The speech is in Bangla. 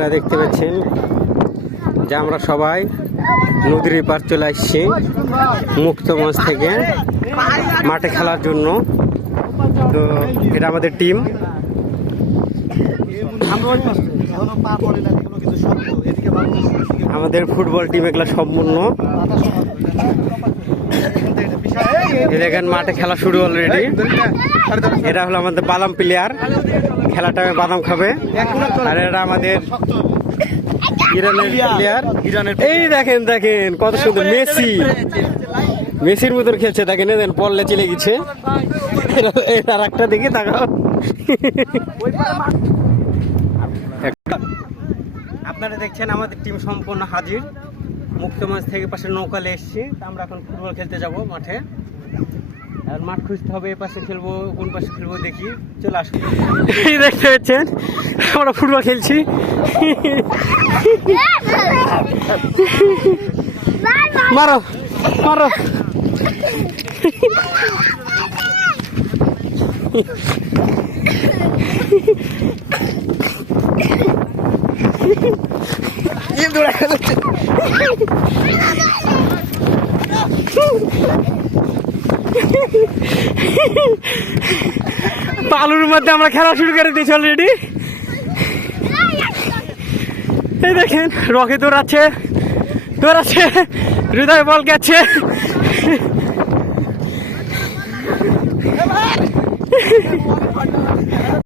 আপনারা দেখতে পাচ্ছেন যে আমরা সবাই নদীর পার চলে আসছি মুক্তমঞ্চ থেকে মাঠে খেলার জন্য। তো এটা আমাদের টিম। আমাদের ফুটবল টিম এগুলো সম্পূর্ণ। দেখেন মাঠে খেলা শুরু অলরেডি। এটা হলো আমাদের বাদাম প্লেয়ার, খেলার টাইমে বাদাম খাবে। আর এটা আমাদের ইরানের প্লেয়ার। এই দেখেন দেখেন কত সুন্দর মেসির মতন খেলছে। দেখেন দেখেন পড়লে চলে গেছে। আর একটা দিকে তাকাও। আপনারা দেখছেন আমাদের টিম সম্পূর্ণ হাজির। মুক্তমঞ্চ থেকে পাশে নৌকালে এসছি। আমরা এখন ফুটবল খেলতে যাব মাঠে। আর মাঠ খুঁজতে হবে, এ পাশে খেলবো কোন পাশে খেলবো দেখি। চলে আসুন। দেখতে পাচ্ছেন আমরা ফুটবল খেলছি। মারো মারো। বালুর মধ্যে আমরা খেলা শুরু করে দিয়েছি অলরেডি। এই দেখেন রকি দৌড়াচ্ছে, হৃদয় বল গেছে।